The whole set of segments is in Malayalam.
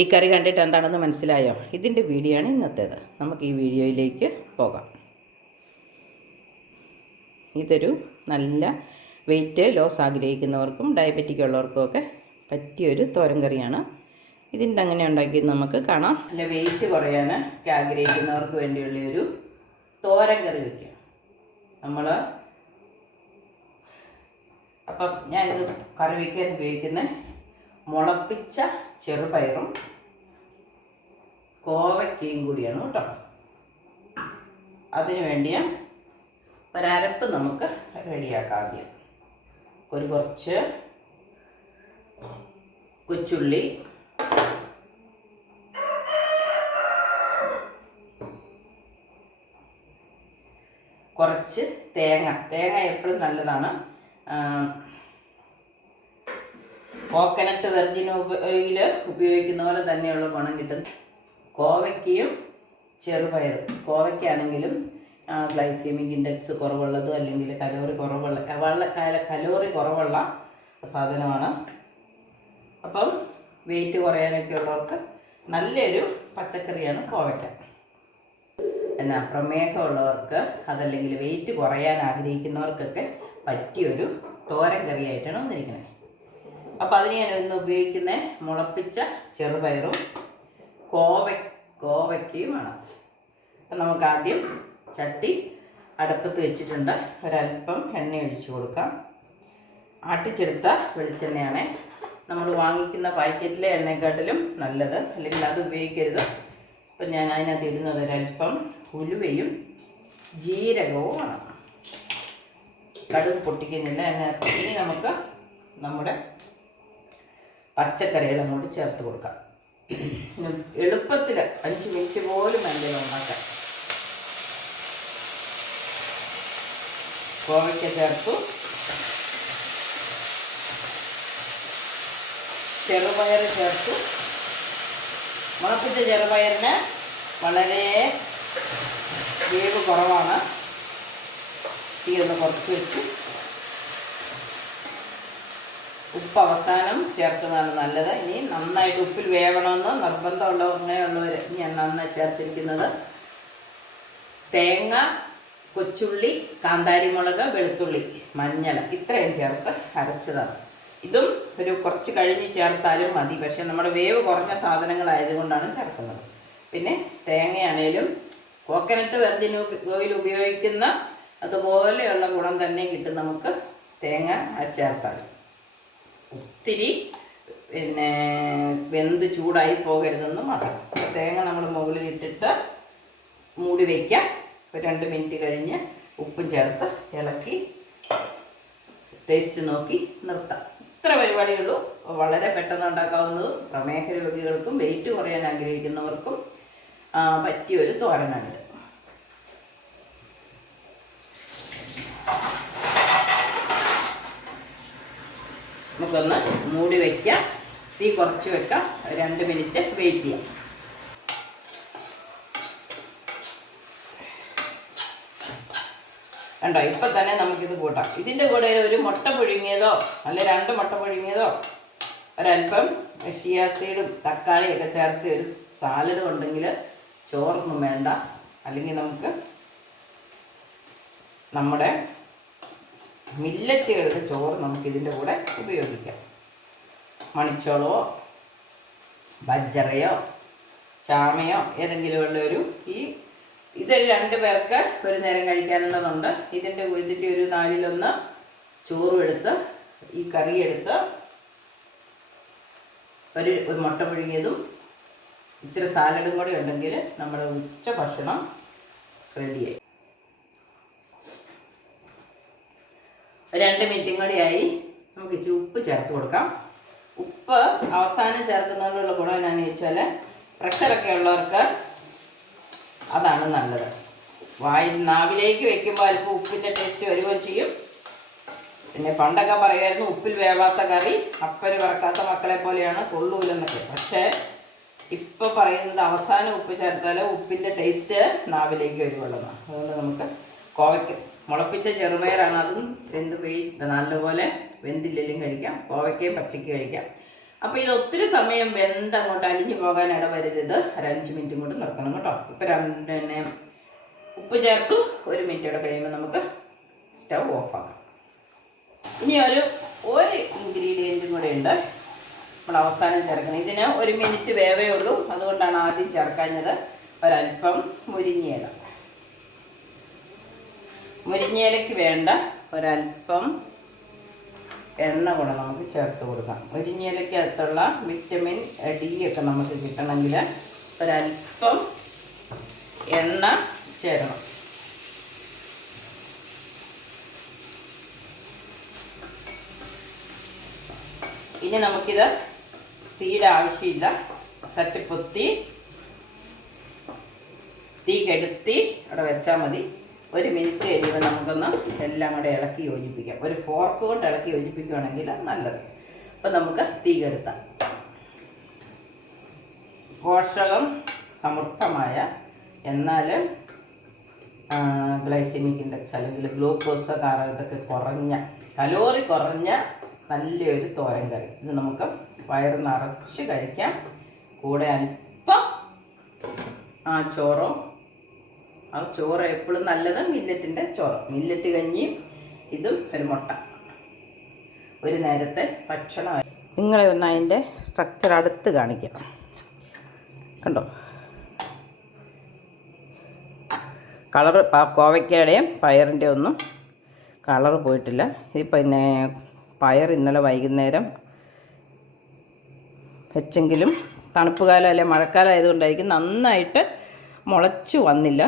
ഈ കറി കണ്ടിട്ട് എന്താണെന്ന് മനസ്സിലായോ? ഇതിൻ്റെ വീഡിയോ ആണ് ഇന്നത്തേത്. നമുക്ക് ഈ വീഡിയോയിലേക്ക് പോകാം. ഇതൊരു നല്ല വെയിറ്റ് ലോസ് ആഗ്രഹിക്കുന്നവർക്കും ഡയബറ്റിക് ഉള്ളവർക്കും ഒക്കെ പറ്റിയൊരു തോരൻ കറിയാണ്. ഇതിൻ്റെ അങ്ങനെ ഉണ്ടാക്കിയത് നമുക്ക് കാണാം. നല്ല വെയിറ്റ് കുറയാൻ ആഗ്രഹിക്കുന്നവർക്ക് വേണ്ടിയുള്ള ഒരു തോരൻ കറി വയ്ക്കുക. അപ്പം ഞാനിത് കറി വയ്ക്കാൻ ഉപയോഗിക്കുന്ന മുളപ്പിച്ച ചെറുപയറും കോവയ്ക്കയും കൂടിയാണ് കേട്ടോ. അതിന് വേണ്ടിയ ഒരരപ്പ് നമുക്ക് റെഡിയാക്കാം. ആദ്യം കുറച്ച് കൊച്ചുള്ളി, കുറച്ച് തേങ്ങ എപ്പോഴും നല്ലതാണ്. കോക്കനട്ട് വെർജിൻ ഓയിൽ ഉപയോഗിക്കുന്ന പോലെ തന്നെയുള്ള ഗുണം കിട്ടും. കോവയ്ക്കയും ചെറുപയറും. കോവയ്ക്കാണെങ്കിലും ഗ്ലൈസീമിക് ഇൻഡെക്സ് കുറവുള്ളതും അല്ലെങ്കിൽ കലോറി കുറവുള്ള സാധനമാണ്. അപ്പം വെയിറ്റ് കുറയാനൊക്കെ ഉള്ളവർക്ക് നല്ലൊരു പച്ചക്കറിയാണ് കോവയ്ക്ക. പ്രമേഹമുള്ളവർക്ക് അതല്ലെങ്കിൽ വെയിറ്റ് കുറയാൻ ആഗ്രഹിക്കുന്നവർക്കൊക്കെ പറ്റിയൊരു തോരൻ കറിയായിട്ടാണ് വന്നിരിക്കുന്നത്. അപ്പോൾ അതിന് ഞാൻ ഇന്ന് ഉപയോഗിക്കുന്ന മുളപ്പിച്ച ചെറുപയറും കോവയ്ക്കയുമാണ്. അപ്പം നമുക്ക് ആദ്യം ചട്ടി അടുപ്പത്ത് വെച്ചിട്ടുണ്ട്. ഒരല്പം എണ്ണ ഒഴിച്ചു കൊടുക്കാം. ആട്ടിച്ചെടുത്ത വെളിച്ചെണ്ണയാണ്. നമ്മൾ വാങ്ങിക്കുന്ന പാക്കറ്റിലെ എണ്ണയെക്കാട്ടിലും നല്ലത്, അല്ലെങ്കിൽ അത് ഉപയോഗിക്കരുത്. അപ്പം ഞാൻ അതിനകത്ത് ഇടുന്നത് ഒരല്പം ഉലുവയും ജീരകവുമാണ്. കടുക് പൊട്ടിക്കുന്നില്ല അതിനകത്ത്. ഇനി നമുക്ക് നമ്മുടെ പച്ചക്കറികൾ അങ്ങോട്ട് ചേർത്ത് കൊടുക്കാം. എളുപ്പത്തിൽ 5 മിനിറ്റ് പോലും എന്തെങ്കിലും ഉണ്ടാക്കാം. കോവയ്ക്ക ചേർത്തു, ചെറുപയർ ചേർത്തു. മുളപ്പിച്ച ചെറുപയറിന് വളരെ വേവ് കുറവാണ്. തീ ഒന്ന് കുറച്ച് വെച്ച് ഉപ്പ് അവസാനം ചേർക്കുന്നതാണ് നല്ലത്. ഇനി നന്നായിട്ട് ഉപ്പിൽ വേവണമെന്ന് നിർബന്ധമുള്ളവർ അങ്ങനെയുള്ളവർ ഞാൻ നന്നായി ചേർത്തിരിക്കുന്നത് തേങ്ങ, കൊച്ചുള്ളി, കാന്താരിമുളക്, വെളുത്തുള്ളി, മഞ്ഞൾ ഇത്രയും ചേർത്ത് അരച്ചതാണ്. ഇതും ഒരു കുറച്ച് കഴിഞ്ഞ് ചേർത്താലും മതി. പക്ഷേ നമ്മുടെ വേവ് കുറഞ്ഞ സാധനങ്ങളായതുകൊണ്ടാണ് ചേർക്കുന്നത്. പിന്നെ തേങ്ങയാണേലും കോക്കനട്ട് വെർജിൻ ഓയിൽ ഉപയോഗിക്കുന്ന അതുപോലെയുള്ള ഗുണം തന്നെ കിട്ടും നമുക്ക് തേങ്ങ ചേർത്താൽ. ഒത്തിരി വെന്ത് ചൂടായി പോകരുതെന്ന് മാത്രം. തേങ്ങ നമ്മൾ മുകളിൽ ഇട്ടിട്ട് മൂടി വയ്ക്കാം. 2 മിനിറ്റ് കഴിഞ്ഞ് ഉപ്പും ചേർത്ത് ഇളക്കി ടേസ്റ്റ് നോക്കി നിർത്താം. ഇത്ര പരിപാടിയുള്ളൂ. വളരെ പെട്ടെന്ന് ഉണ്ടാക്കാവുന്നതും പ്രമേഹ രോഗികൾക്കും വെയിറ്റ് കുറയാൻ ആഗ്രഹിക്കുന്നവർക്കും പറ്റിയൊരു തോരനാണിത്. നമുക്കൊന്ന് മൂടി വയ്ക്കാം. തീ കുറച്ച് വെക്കാം. 2 മിനിറ്റ് വെയിറ്റ് ചെയ്യാം. കണ്ടോ, ഇപ്പം തന്നെ നമുക്കിത് കൂട്ടാം. ഇതിൻ്റെ കൂടെ ഒരു മുട്ട പുഴുങ്ങിയതോ അല്ല 2 മുട്ട പുഴുങ്ങിയതോ ഒരല്പം ചിയ സീഡും തക്കാളിയൊക്കെ ചേർത്ത് ഒരു സാലഡും ഉണ്ടെങ്കിൽ ചോറൊന്നും വേണ്ട. അല്ലെങ്കിൽ നമുക്ക് നമ്മുടെ മില്ലറ്റുകളുടെ ചോറ് നമുക്കിതിൻ്റെ കൂടെ ഉപയോഗിക്കാം. മണിച്ചോളോ ബജ്ജറയോ ചാമയോ ഏതെങ്കിലും ഉള്ളൊരു ഇതൊരു 2 പേർക്ക് ഒരു നേരം കഴിക്കാനുള്ളതുണ്ട്. ഇതിൻ്റെ ഒരു 4/1 ചോറും എടുത്ത് ഈ കറി എടുത്ത് ഒരു മുട്ട പുഴുങ്ങിയതും ഇച്ചിരി സാലഡും കൂടി ഉണ്ടെങ്കിൽ നമ്മുടെ ഉച്ച ഭക്ഷണം റെഡിയായി. 2 മിനിറ്റും കൂടിയായി. നമുക്ക് ഇച്ചിരി ഉപ്പ് ചേർത്ത് കൊടുക്കാം. ഉപ്പ് അവസാനം ചേർക്കുന്നതിനുള്ള ഗുണം എന്നാന്ന് ചോദിച്ചാൽ പ്രഷറൊക്കെ ഉള്ളവർക്ക് അതാണ് നല്ലത്. നാവിലേക്ക് വെക്കുമ്പോൾ അല്പം ഉപ്പിൻ്റെ ടേസ്റ്റ് വരുകയും ചെയ്യും. പിന്നെ പണ്ടൊക്കെ പറയുമായിരുന്നു ഉപ്പിൽ വേവാത്ത കറി അപ്പര് വറക്കാത്ത മക്കളെ പോലെയാണ് കൊള്ളൂലെന്നൊക്കെ. പക്ഷേ ഇപ്പോൾ പറയുന്നത് അവസാനം ഉപ്പ് ചേർത്താൽ ഉപ്പിൻ്റെ ടേസ്റ്റ് നാവിലേക്ക് വരുവുള്ളൂ. അതുകൊണ്ട് നമുക്ക് കോവയ്ക്ക മുളപ്പിച്ച ചെറുപയറാണ്. അതും നല്ലപോലെ വെന്തില്ലെങ്കിലും കഴിക്കാം. കോവയ്ക്കയും പച്ചയ്ക്ക് കഴിക്കാം. അപ്പോൾ ഇത് ഒത്തിരി സമയം വെന്ത് അങ്ങോട്ട് അലിഞ്ഞു പോകാൻ ഇടവരരുത്. ഒരു 5 മിനിറ്റും കൂടി നിർത്തണം കേട്ടോ. ഇപ്പം ഉപ്പ് ചേർത്തു. 1 മിനിറ്റ് കൂടെ കഴിയുമ്പോൾ നമുക്ക് സ്റ്റൗ ഓഫാക്കാം. ഇനി ഒരു ഇൻഗ്രീഡിയൻറ്റും കൂടെ ഉണ്ട് നമ്മൾ അവസാനം ചേർക്കണം. ഇതിന് 1 മിനിറ്റ് വേവേ ഉള്ളൂ, അതുകൊണ്ടാണ് ആദ്യം ചേർക്കാഞ്ഞത്. ഒരല്പം മുരിങ്ങയില. മുരിങ്ങയിലയ്ക്ക് വേണ്ട ഒരല്പം എണ്ണ കൂടെ നമുക്ക് ചേർത്ത് കൊടുക്കാം. മുരിങ്ങയിലയ്ക്കകത്തുള്ള വിറ്റമിൻ ഡി ഒക്കെ നമുക്ക് കിട്ടണമെങ്കിൽ ഒരല്പം എണ്ണ ചേരണം. ഇനി നമുക്കിത് തീയുടെ ആവശ്യമില്ല. തട്ടിപ്പൊത്തി തീ കെടുത്തി അവിടെ വെച്ചാൽ മതി. 1 മിനിറ്റ് കഴിയുമ്പോൾ നമുക്കൊന്ന് എല്ലാം കൂടെ ഇളക്കി യോജിപ്പിക്കാം. ഒരു ഫോർക്ക് കൊണ്ട് ഇളക്കി യോജിപ്പിക്കുകയാണെങ്കിൽ നല്ലത്. അപ്പം നമുക്ക് തീ കെടുത്താം. പോഷകം സമൃദ്ധമായ എന്നാൽ ഗ്ലൈസെമിക് ഇൻഡെക്സ് അല്ലെങ്കിൽ ഗ്ലൂക്കോസ് ഇതൊക്കെ കുറഞ്ഞ കലോറി കുറഞ്ഞ നല്ലൊരു തോരൻ കറി. ഇത് നമുക്ക് വയറ് നിറച്ച് കഴിക്കാം. കൂടെ അല്പം ചോറ് എപ്പോഴും നല്ലത് മില്ലറ്റിൻ്റെ ചോറ്. മില്ലറ്റ് കഞ്ഞിയും ഇതും ഒരു മുട്ട ഒരു നേരത്തെ ഭക്ഷണമായി. നിങ്ങളെ ഒന്ന് അതിൻ്റെ സ്ട്രക്ചർ അടുത്ത് കാണിക്കാം. കണ്ടോ, കളറ് കോവയ്ക്കയുടെയും പയറിൻ്റെ ഒന്നും കളറ് പോയിട്ടില്ല. പിന്നെ പയർ ഇന്നലെ വൈകുന്നേരം വെച്ചെങ്കിലും തണുപ്പ് കാലം അല്ലെ മഴക്കാലം ആയതുകൊണ്ടായിരിക്കും നന്നായിട്ട് മുളച്ചു വന്നില്ല.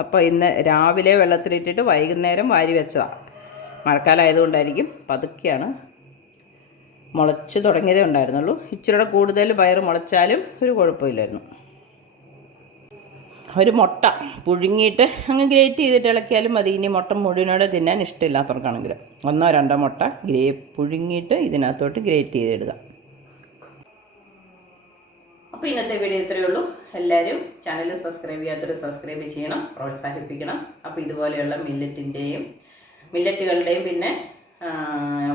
അപ്പോൾ ഇന്ന് രാവിലെ വെള്ളത്തിലിട്ടിട്ട് വൈകുന്നേരം വാരി വെച്ചതാണ്. മഴക്കാലം ആയതുകൊണ്ടായിരിക്കും പതുക്കെയാണ് മുളച്ച് തുടങ്ങിയതേ ഉണ്ടായിരുന്നുള്ളൂ. ഇച്ചിരിയുടെ കൂടുതൽ പയർ മുളച്ചാലും ഒരു കുഴപ്പമില്ലായിരുന്നു. ഒരു മുട്ട പുഴുങ്ങിയിട്ട് അങ്ങ് ഗ്രേറ്റ് ചെയ്തിട്ട് ഇളക്കിയാലും മതി. ഇനി മുട്ട മുഴുവനോടെ തിന്നാൻ ഇഷ്ടമില്ലാത്തവർക്കാണെങ്കിൽ 1-2 മുട്ട പുഴുങ്ങിയിട്ട് ഇതിനകത്തോട്ട് ഗ്രേറ്റ് ചെയ്തിടുക. അപ്പോൾ ഇന്നത്തെ വീഡിയോ ഇത്രയേ ഉള്ളൂ. എല്ലാവരും ചാനൽ സബ്സ്ക്രൈബ് ചെയ്യാത്തവർ സബ്സ്ക്രൈബ് ചെയ്യണം, പ്രോത്സാഹിപ്പിക്കണം. അപ്പോൾ ഇതുപോലെയുള്ള മില്ലറ്റുകളുടെയും പിന്നെ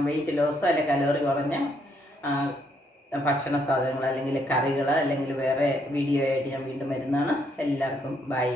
വെയിറ്റ് ലോസ് അല്ലെങ്കിൽ കലോറി കുറഞ്ഞ ഭക്ഷണ സാധനങ്ങൾ അല്ലെങ്കിൽ കറികൾ അല്ലെങ്കിൽ വേറെ വീഡിയോ ആയിട്ട് ഞാൻ വീണ്ടും വരുന്നതാണ്. എല്ലാവർക്കും ബൈ.